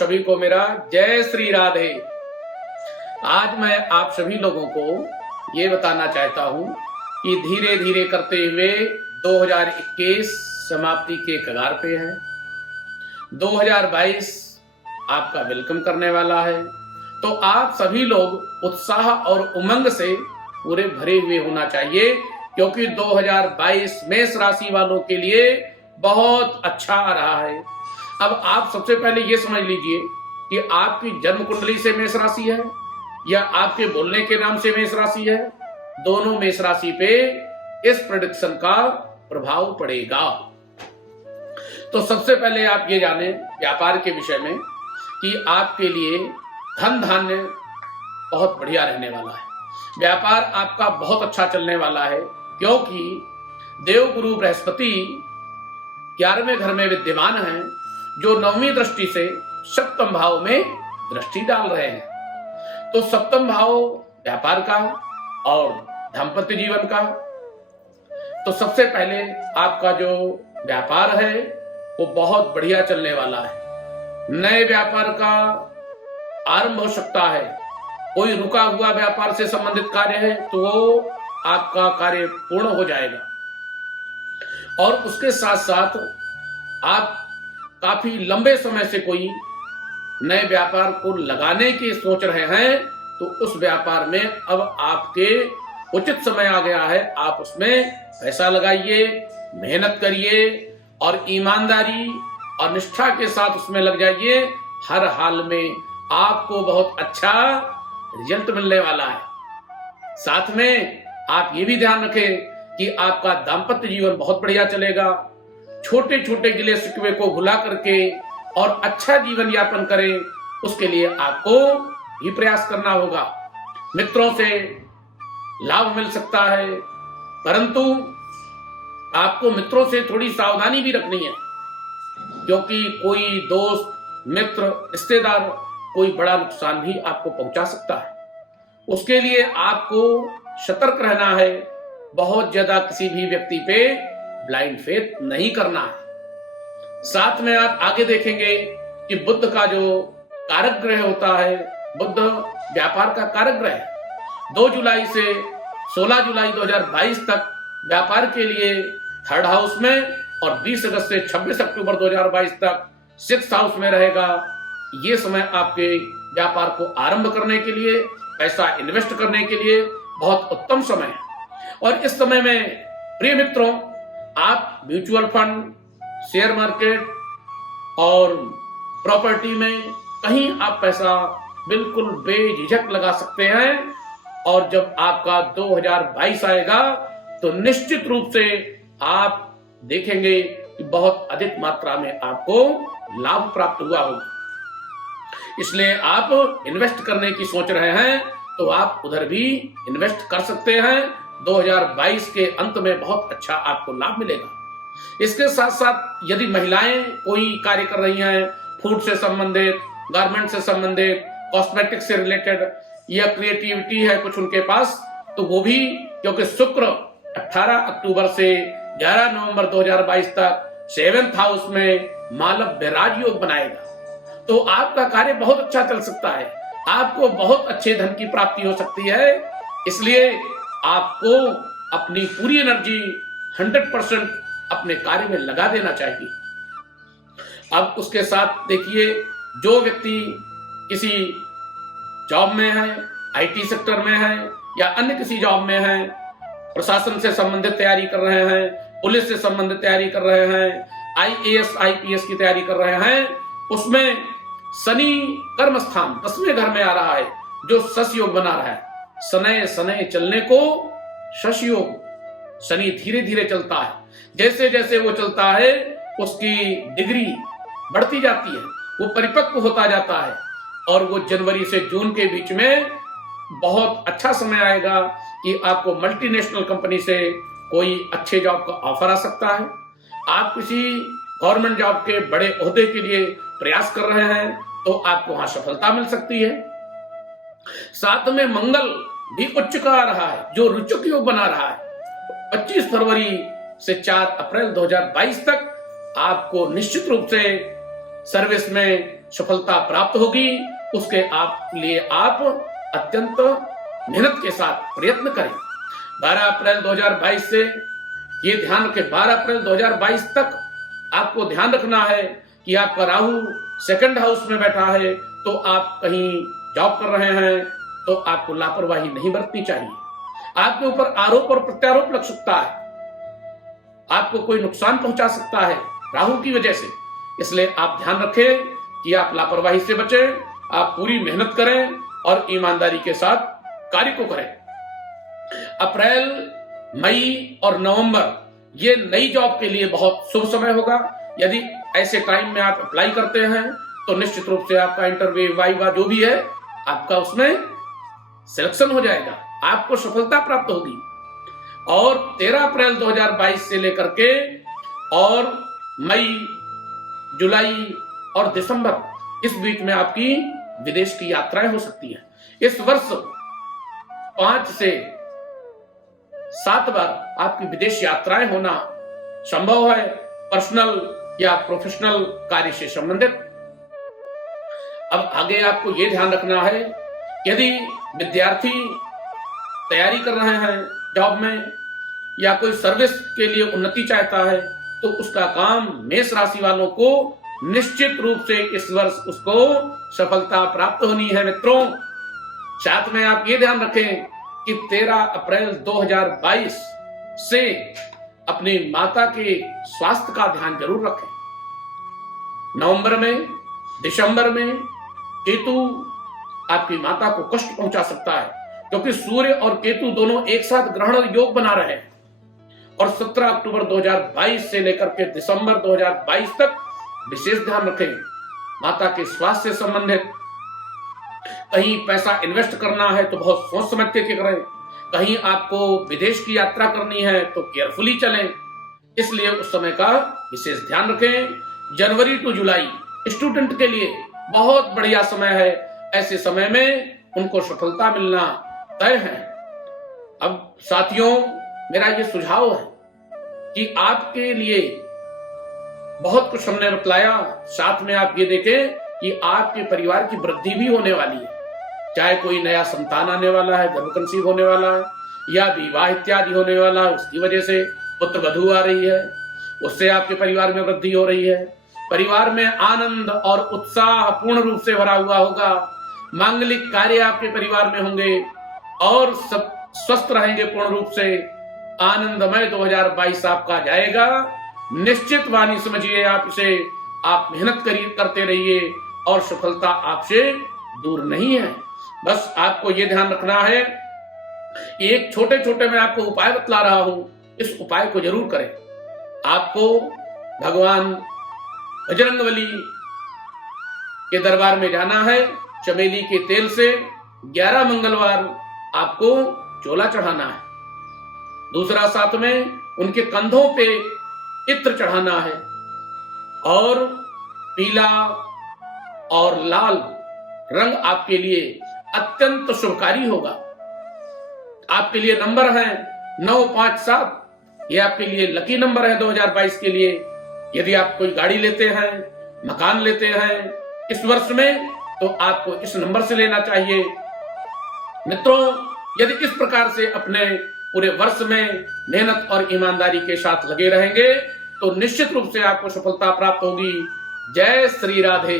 सभी को मेरा जय श्री राधे। आज मैं आप सभी लोगों को ये बताना चाहता हूँ कि धीरे धीरे करते हुए 2021 समाप्ति के कगार पे है। 2022 आपका वेलकम करने वाला है, तो आप सभी लोग उत्साह और उमंग से पूरे भरे हुए होना चाहिए, क्योंकि 2022 मेष राशि वालों के लिए बहुत अच्छा आ रहा है। अब आप सबसे पहले ये समझ लीजिए कि आपकी जन्म कुंडली से मेष राशि है या आपके बोलने के नाम से मेष राशि है। दोनों मेष राशि पे इस प्रेडिक्शन का प्रभाव पड़ेगा। तो सबसे पहले आप ये जाने व्यापार के विषय में कि आपके लिए धन धान्य बहुत बढ़िया रहने वाला है। व्यापार आपका बहुत अच्छा चलने वाला है, क्योंकि देवगुरु बृहस्पति 11वें घर में विद्यमान है, जो 9वीं दृष्टि से सप्तम भाव में दृष्टि डाल रहे हैं। तो सप्तम भाव व्यापार का और दाम्पत्य जीवन का। तो सबसे पहले आपका जो व्यापार है वो बहुत बढ़िया चलने वाला है। नए व्यापार का आरंभ हो सकता है। कोई रुका हुआ व्यापार से संबंधित कार्य है तो वो आपका कार्य पूर्ण हो जाएगा। और उसके साथ साथ आप काफी लंबे समय से कोई नए व्यापार को लगाने की सोच रहे हैं, तो उस व्यापार में अब आपके उचित समय आ गया है। आप उसमें पैसा लगाइए, मेहनत करिए और ईमानदारी और निष्ठा के साथ उसमें लग जाइए। हर हाल में आपको बहुत अच्छा रिजल्ट मिलने वाला है। साथ में आप ये भी ध्यान रखें कि आपका दाम्पत्य जीवन बहुत बढ़िया चलेगा। छोटे छोटे गिले शिकवे को भुला करके और अच्छा जीवन यापन करें, उसके लिए आपको भी प्रयास करना होगा। मित्रों से लाभ मिल सकता है, परंतु आपको मित्रों से थोड़ी सावधानी भी रखनी है, क्योंकि कोई दोस्त, मित्र, रिश्तेदार कोई बड़ा नुकसान भी आपको पहुंचा सकता है। उसके लिए आपको सतर्क रहना है। बहुत ज्यादा किसी भी व्यक्ति पे ब्लाइंड फेथ नहीं करना है। साथ में आप आगे देखेंगे कि बुध का जो कारक ग्रह होता है, बुध व्यापार का कारक ग्रह है। 2 जुलाई से 16 जुलाई 2022 तक व्यापार के लिए 3rd हाउस में और 20 अगस्त से 26 अक्टूबर 2022 तक 6th हाउस में रहेगा। ये समय आपके व्यापार को आरंभ करने के लिए, पैसा इन्वेस्ट करने के लिए बहुत उत्तम समय है। और इस समय में प्रिय मित्रों, आप म्यूचुअल फंड, शेयर मार्केट और प्रॉपर्टी में कहीं आप पैसा बिल्कुल बेझिझक लगा सकते हैं। और जब आपका 2022 आएगा तो निश्चित रूप से आप देखेंगे कि बहुत अधिक मात्रा में आपको लाभ प्राप्त हुआ होगा। इसलिए आप इन्वेस्ट करने की सोच रहे हैं तो आप उधर भी इन्वेस्ट कर सकते हैं। 2022 के अंत में बहुत अच्छा आपको लाभ मिलेगा। इसके साथ साथ यदि महिलाएं कोई कार्य कर रही हैं, फूड से संबंधित, गारमेंट से संबंधित, कॉस्मेटिक से रिलेटेड या क्रिएटिविटी है कुछ उनके पास, तो वो भी, क्योंकि शुक्र 18 अक्टूबर से 11 नवंबर 2022 तक 7th हाउस में मालव राज योग बनाएगा, तो आपका कार्य बहुत अच्छा चल सकता है। आपको बहुत अच्छे धन की प्राप्ति हो सकती है। इसलिए आपको अपनी पूरी एनर्जी 100% अपने कार्य में लगा देना चाहिए। अब उसके साथ देखिए, जो व्यक्ति किसी जॉब में है, आईटी सेक्टर में है या अन्य किसी जॉब में है, प्रशासन से संबंधित तैयारी कर रहे हैं, पुलिस से संबंधित तैयारी कर रहे हैं, आईएएस आईपीएस की तैयारी कर रहे हैं, उसमें शनि कर्म स्थान 10वें घर में आ रहा है, जो शश योग बना रहा है। शनय शनय चलने को शश योग। शनि धीरे धीरे चलता है, जैसे जैसे वो चलता है उसकी डिग्री बढ़ती जाती है, वो परिपक्व होता जाता है। और वो जनवरी से जून के बीच में बहुत अच्छा समय आएगा कि आपको मल्टीनेशनल कंपनी से कोई अच्छे जॉब का ऑफर आ सकता है। आप किसी गवर्नमेंट जॉब के बड़े ओहदे के लिए प्रयास कर रहे हैं तो आपको वहां सफलता मिल सकती है। साथ में मंगल भी उच्च का आ रहा है, जो रुचक योग बना रहा है। 25 फरवरी से 4 अप्रैल 2022 तक आपको निश्चित रूप से सर्विस में सफलता प्राप्त होगी उसके लिए आप अत्यंत मेहनत के साथ प्रयत्न करें। 12 अप्रैल 2022 से ये ध्यान रखें, 12 अप्रैल 2022 तक आपको ध्यान रखना है कि आपका राहु सेकंड हाउस में बैठा है, तो आप कहीं जॉब कर रहे हैं तो आपको लापरवाही नहीं बरतनी चाहिए। आपके ऊपर आरोप और प्रत्यारोप लग सकता है, आपको कोई नुकसान पहुंचा सकता है राहु की वजह से, इसलिए आप ध्यान रखें कि आप लापरवाही से बचें, आप पूरी मेहनत करें और ईमानदारी के साथ कार्य को करें। अप्रैल, मई और नवंबर ये नई जॉब के लिए बहुत शुभ समय होगा। यदि ऐसे टाइम में आप अप्लाई करते हैं तो निश्चित रूप से आपका इंटरव्यू, वाइवा जो भी है आपका उसमें सिलेक्शन हो जाएगा, आपको सफलता प्राप्त होगी। और 13 अप्रैल 2022 से लेकर के और मई, जुलाई और दिसंबर, इस बीच में आपकी विदेश की यात्राएं हो सकती हैं। इस वर्ष 5 से 7 बार आपकी विदेश यात्राएं होना संभव है, पर्सनल या प्रोफेशनल कार्य से संबंधित। अब आगे आपको यह ध्यान रखना है, यदि विद्यार्थी तैयारी कर रहे हैं जॉब में या कोई सर्विस के लिए उन्नति चाहता है तो उसका काम मेष राशि वालों को निश्चित रूप से इस वर्ष उसको सफलता प्राप्त होनी है। मित्रों, साथ में आप ये ध्यान रखें कि 13 अप्रैल 2022 से अपनी माता के स्वास्थ्य का ध्यान जरूर रखें। नवंबर में, दिसंबर में केतु आपकी माता को कष्ट पहुंचा सकता है, क्योंकि सूर्य और केतु दोनों एक साथ ग्रहण योग बना रहे हैं। और 17 अक्टूबर 2022 से लेकर के दिसंबर 2022 तक विशेष ध्यान रखें माता के स्वास्थ्य से संबंधित। कहीं पैसा इन्वेस्ट करना है तो बहुत सोच समझ के करें, कहीं आपको विदेश की यात्रा करनी है तो केयरफुली चलें, इसलिए उस समय का विशेष ध्यान रखें। जनवरी टू जुलाई स्टूडेंट के लिए बहुत बढ़िया समय है, ऐसे समय में उनको सफलता मिलना तय है। अब साथियों, मेरा ये सुझाव है कि आपके लिए बहुत कुछ हमने बतलाया, साथ में आप ये देखें कि आपके परिवार की वृद्धि भी होने वाली है, चाहे कोई नया संतान आने वाला है, गर्भ कंसीव होने वाला है या विवाह इत्यादि होने वाला है, उसकी वजह से पुत्र वधू आ रही है, उससे आपके परिवार में वृद्धि हो रही है। परिवार में आनंद और उत्साह पूर्ण रूप से भरा हुआ होगा, मांगलिक कार्य आपके परिवार में होंगे और सब स्वस्थ रहेंगे पूर्ण रूप से। आनंदमय 2022 आपका जाएगा, निश्चित वाणी समझिए आप इसे, आप मेहनत करते रहिए और सफलता आपसे दूर नहीं है। बस आपको यह ध्यान रखना है, एक छोटे छोटे मैं आपको उपाय बतला रहा हूं, इस उपाय को जरूर करें। आपको भगवान बजरंगबली के दरबार में जाना है, चमेली के तेल से 11 मंगलवार आपको चोला चढ़ाना है। दूसरा, साथ में उनके कंधों पे इत्र चढ़ाना है और पीला और लाल रंग आपके लिए अत्यंत शुभकारी होगा। आपके लिए नंबर है 957, ये आपके लिए लकी नंबर है 2022 के लिए। यदि आप कोई गाड़ी लेते हैं, मकान लेते हैं इस वर्ष में, तो आपको इस नंबर से लेना चाहिए। मित्रों, यदि इस प्रकार से अपने पूरे वर्ष में मेहनत और ईमानदारी के साथ लगे रहेंगे तो निश्चित रूप से आपको सफलता प्राप्त होगी। जय श्री राधे।